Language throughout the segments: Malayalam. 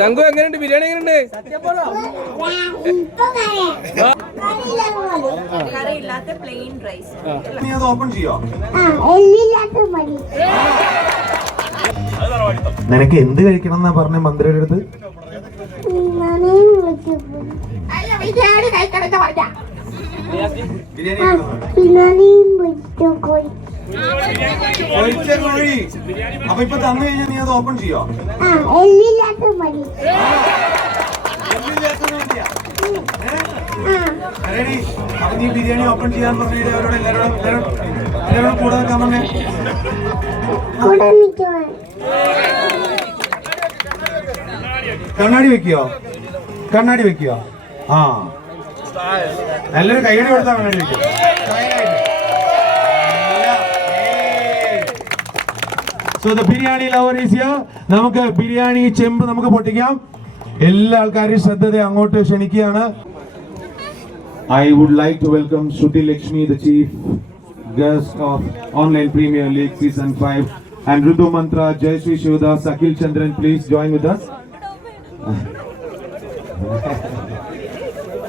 തങ്കു എങ്ങനെയുണ്ട്? ബിരിയാണി എങ്ങനെയുണ്ട്? കറിയില്ലാത്ത പ്ലെയിൻ റൈസ് നീ അത് ഓപ്പൺ ചെയ്യോ നിനക്ക് എന്ത് കഴിക്കണം എന്നാ പറഞ്ഞ മന്ത്രിയുടെ അടുത്ത് അപ്പൊ ഇപ്പൊ തന്നു കഴിഞ്ഞാൽ നീ അത് ഓപ്പൺ ചെയ്യോ? അപ്പൊ നീ ബിരിയാണി ഓപ്പൺ ചെയ്യാൻ പറഞ്ഞിട്ട് അവരോട് എല്ലാവരോടും എല്ലാവരോടും കൂടെ നിൽക്കാൻ പറഞ്ഞേ. കണ്ണാടി വെക്കോ കണ്ണാടി വെക്കോ ആ. എല്ലാവരും കൈയടി കൊടുത്താ കണ്ണാടി വെക്കോ so the biryani lover is here നമുക്ക് ബിരിയാണി ചെമ്പ് നമുക്ക് പൊട്ടിക്കാം. എല്ലാ ആൾക്കാരും ശ്രദ്ധ അങ്ങോട്ട് ക്ഷണിക്കുകയാണ്. I would like to welcome Shruti Lakshmi, the chief guest of Online Premier League Season 5, and Rudu Mantra, Jayashree Shivadas, Akhil Chandran, please join with us.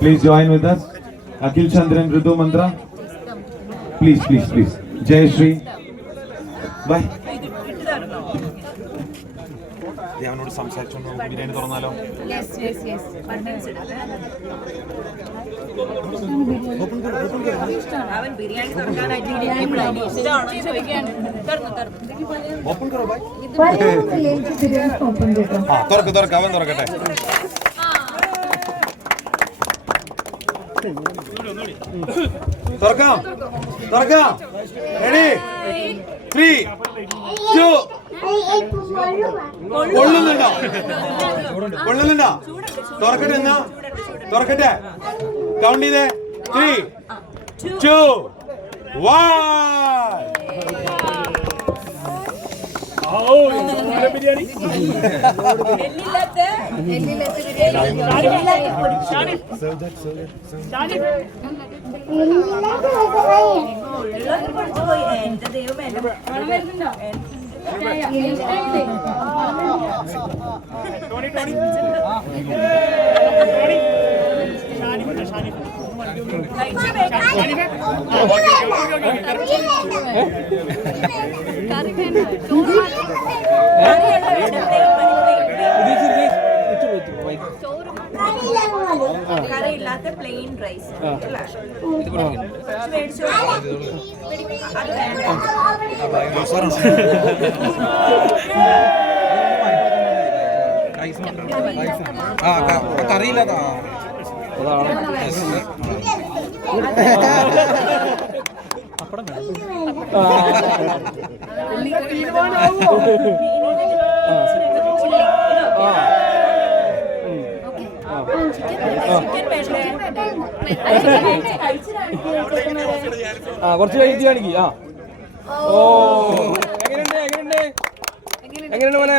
please join with us. Akhil Chandran, Rudu Mantra. Please, please, please. Jayashree. Bye. അവനോട് നമുക്ക് ബിരിയാണി തുറന്നാലോ? അവൻ ബിരിയാണി തുറക്കാനായിട്ട് ഇരിക്കുമ്പോഴാണ് ഇഷ്ടമാണോ ചോദിക്കാണ് തുറന്നു തുറന്നു ഓപ്പൺ കറോ ബൈ ആ തുറക്ക് തുറക്ക്. അവൻ തുറക്കട്ടെ. തുറക്കാം. തുറക്കാം. റെഡി ത്രീ ടു കൊള്ളുന്നുണ്ടോ? കൊള്ളുന്നുണ്ടോ? തുറക്കട്ടെ എന്നാ? തുറക്കട്ടെ. കൗണ്ട് ചെയ്തേ. ത്രീ ടു വൺ ബിരിയാണി ഉള്ളത് പഠിച്ചു പോയി എന്റെ ദൈവം എന്റെ കറിയില്ലാത്ത പ്ലെയിൻ റൈസ് മേടിച്ചോ അത് വേണ്ട കറിയില്ലാതാ ആ കുറച്ച് കഴിച്ച് കാണിക്ക്. ആ. ഓ. എങ്ങനെയുണ്ട് എങ്ങനെയുണ്ട്? എങ്ങനെയുണ്ട് മോനെ?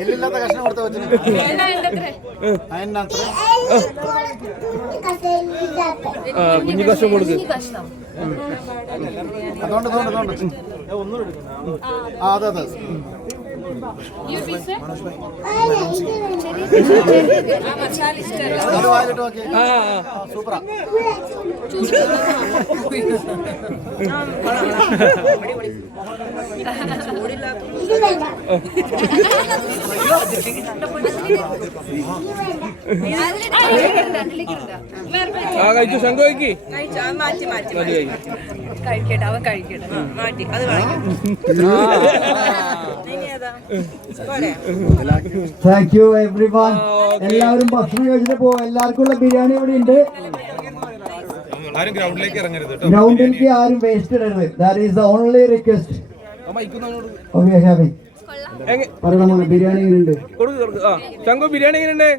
എല്ലില്ലാത്ത കഷ്ണം കൊടുത്ത കൊച്ചിന് കുഞ്ഞു കഷ്ണം കൊടുക്ക്. അതുകൊണ്ട് അതുകൊണ്ട് അതുകൊണ്ട്. ആ അതെ അതെ. അത് വായിലിട്ട് നോക്കി ആ കഴിച്ചു? ശംഖു കഴിക്ക്. കഴിക്കട്ടെ അവൻ കഴിക്കട്ടെ മാറ്റി അത് താങ്ക് യു എവ്രി വൺ എല്ലാവരും ഭക്ഷണം കഴിച്ചിട്ട് പോകും എല്ലാവർക്കും ഉള്ള ബിരിയാണി ഇവിടെ ഉണ്ട്. ആരും ഗ്രൗണ്ടിലേക്ക് ഇറങ്ങരുത് ഗ്രൗണ്ടിലേക്ക് ആരും വേസ്റ്റ് ഇടരുത്. That is the only request okay happy കൊടുക്ക് കൊടുക്ക് ആ ശംഖു ബിരിയാണി എങ്ങനെയുണ്ട്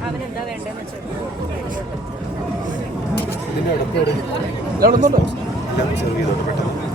അവനെന്താ വേണ്ടെന്ന് വെച്ചാൽ അവിടെ ഒന്നുണ്ടോ എല്ലാം സെർവ് ചെയ്തോട്ടെ പെട്ടെന്ന്.